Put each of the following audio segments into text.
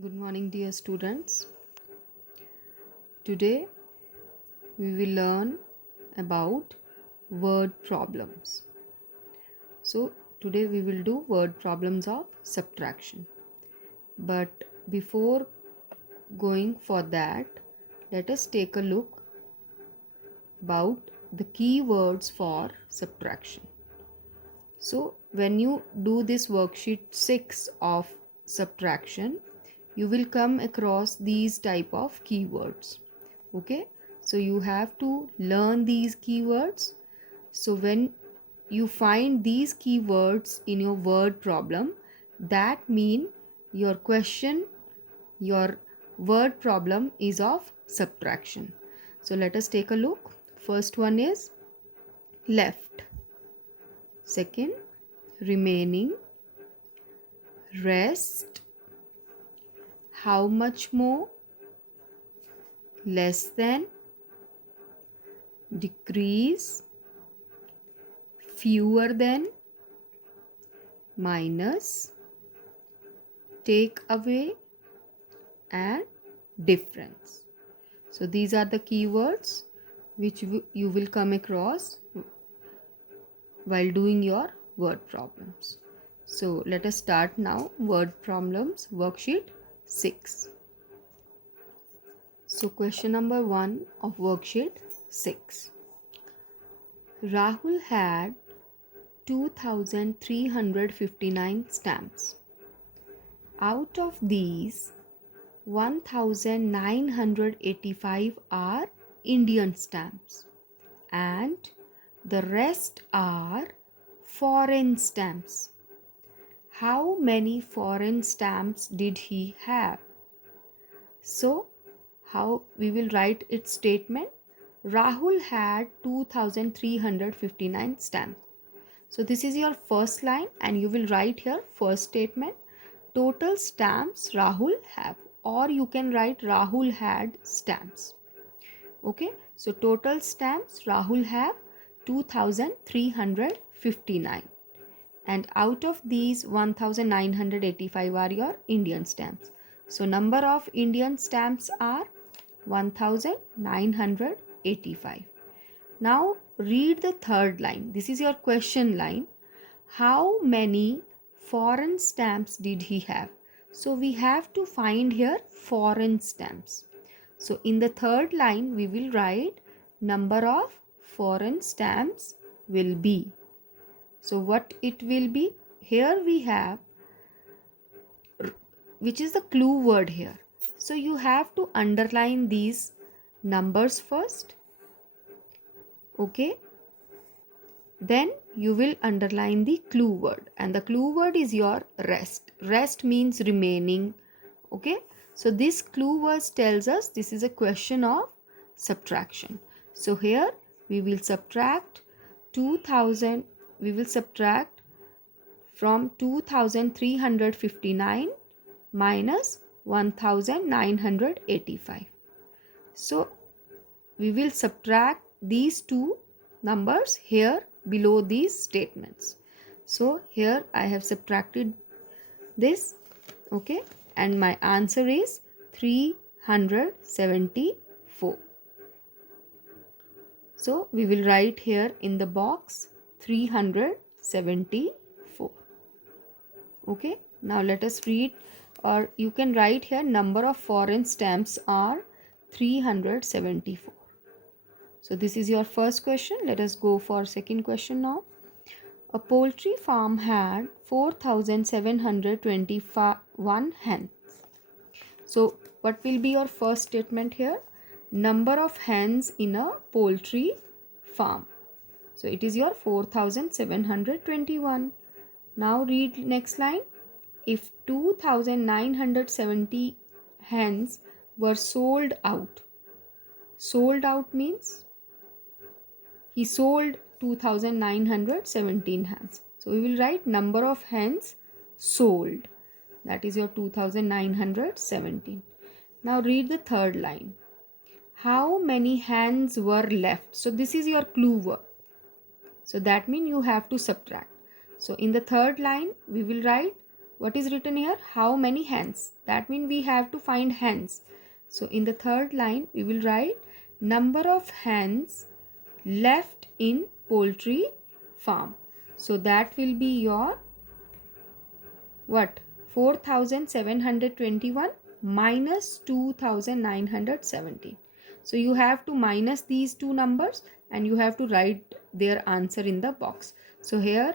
Good morning, dear students. Today we will learn about word problems. So, today we will do word problems of subtraction. But before going for that, let us take a look about the keywords for subtraction. So, when you do this worksheet 6 of subtraction, you will come across these type of keywords. Okay, so you have to learn these keywords. So when you find these keywords in your word problem, that mean your question, your word problem is of subtraction. So let us take a look. First one is left, second remaining, rest, how much more, less than, decrease, fewer than, minus, take away, and difference. So these are the keywords which you will come across while doing your word problems. So let us start now word problems worksheet 6. So question number 1 of worksheet 6. Rahul had 2359 stamps. Out of these, 1985 are Indian stamps and the rest are foreign stamps. How many foreign stamps did he have? So, how we will write its statement? Rahul had 2359 stamps. So this is your first line and you will write here first statement. Total stamps Rahul have, or you can write Rahul had stamps. Okay, so total stamps Rahul have 2359 and out of these 1985 are your Indian stamps. So number of Indian stamps are 1985. Now read the third line. This is your question line. How many foreign stamps did he have? So we have to find here foreign stamps. So in the third line we will write number of foreign stamps will be. So what it will be? Here we have, which is the clue word here. So you have to underline these numbers first. Okay. Then you will underline the clue word and the clue word is your rest. Rest means remaining. Okay. So this clue word tells us this is a question of subtraction. So here we will subtract 2000. We will subtract from 2359 minus 1985. So we will subtract these two numbers here below these statements. So here I have subtracted this, okay, and my answer is 374. So we will write here in the box 374. Okay, now let us read, or you can write here number of foreign stamps are 374. So this is your first question. Let us go for second question now. A poultry farm had 4,721 hens. So what will be your first statement here? Number of hens in a poultry farm. So it is your 4,721. Now read next line. If 2,970 hens were sold out. Sold out means he sold 2,917 hens. So we will write number of hens sold. That is your 2,917. Now read the third line. How many hens were left? So this is your clue word. So that means you have to subtract. So in the third line we will write What is written here? How many hens? That means we have to find hens. So in the third line, we will write number of hens left in poultry farm. So that will be your what? 4721 minus 2917. So you have to minus these two numbers and you have to write their answer in the box. So here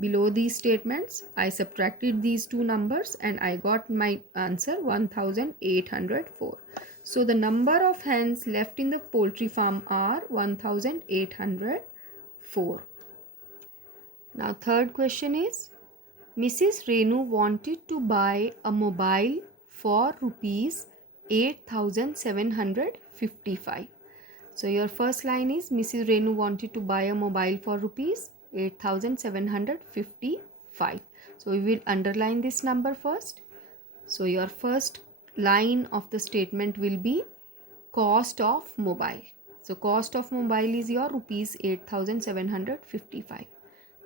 below these statements, I subtracted these two numbers and I got my answer 1804. So the number of hens left in the poultry farm are 1804. Now third question is, Mrs. Renu wanted to buy a mobile for rupees 8755. So your first line is Mrs. Renu wanted to buy a mobile for rupees 8755. So we will underline this number first. So your first line of the statement will be cost of mobile. So cost of mobile is your rupees 8755.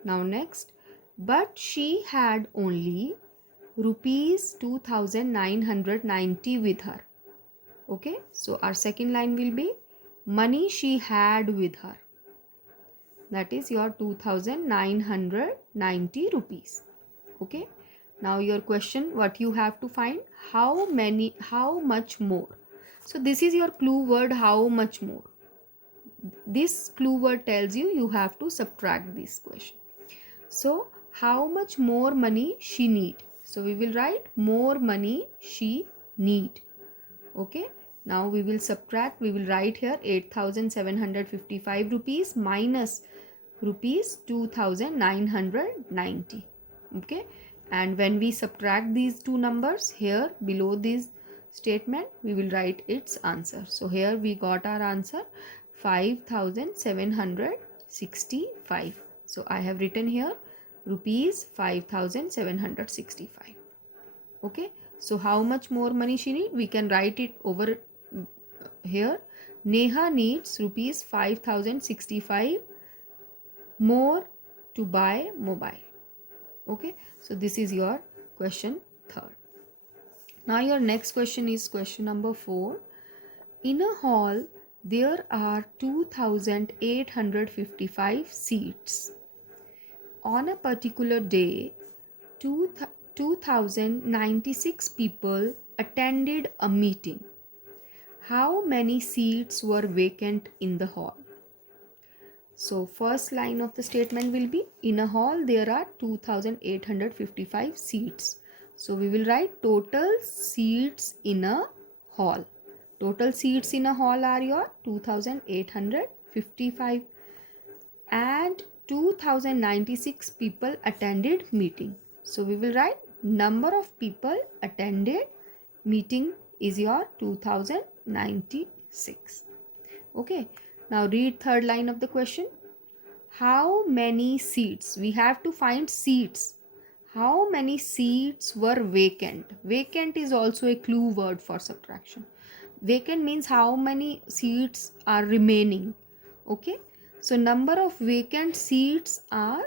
Now next, but she had only rupees 2990 with her. Okay, so our second line will be money she had with her. That is your 2990 rupees. Okay, now your question, what you have to find, how much more. So this is your clue word, how much more. This clue word tells you have to subtract this question. So how much more money she need? So we will write more money she need. Okay, now we will subtract, we will write here 8755 rupees minus rupees 2990. Okay, and when we subtract these two numbers here below this statement, we will write its answer. So here we got our answer 5765. So I have written here rupees 5765. Okay, so how much more money she need? We can write it over here. Neha needs rupees 5065 more to buy mobile. Okay, so this is your question third. Now your next question is question number 4. In a hall, there are 2855 seats. On a particular day, 2096 people attended a meeting. How many seats were vacant in the hall? So first line of the statement will be, in a hall there are 2855 seats. So we will write total seats in a hall. Total seats in a hall are your 2855 and 2096 people attended meeting. So we will write number of people attended meeting is your 2096. Okay, now read third line of the question. How many seats? We have to find seats. How many seats were vacant? Vacant is also a clue word for subtraction. Vacant means how many seats are remaining. Okay, so number of vacant seats are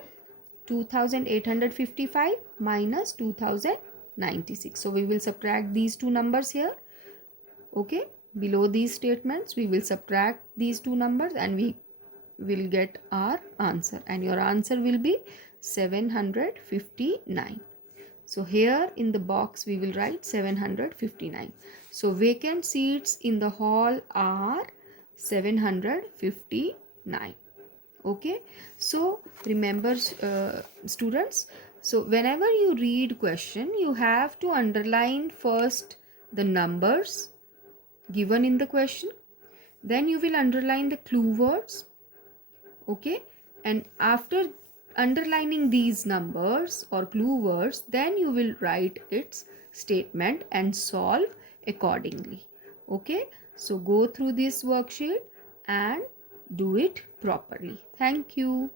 2855 minus 2096. So we will subtract these two numbers here. Okay, below these statements we will subtract these two numbers and we will get our answer, and your answer will be 759. So here in the box we will write 759. So vacant seats in the hall are 759. Okay, so remember students, so whenever you read question, you have to underline first the numbers given in the question, then you will underline the clue words. Okay, and after underlining these numbers or clue words, then you will write its statement and solve accordingly. Okay, so go through this worksheet and do it properly. Thank you.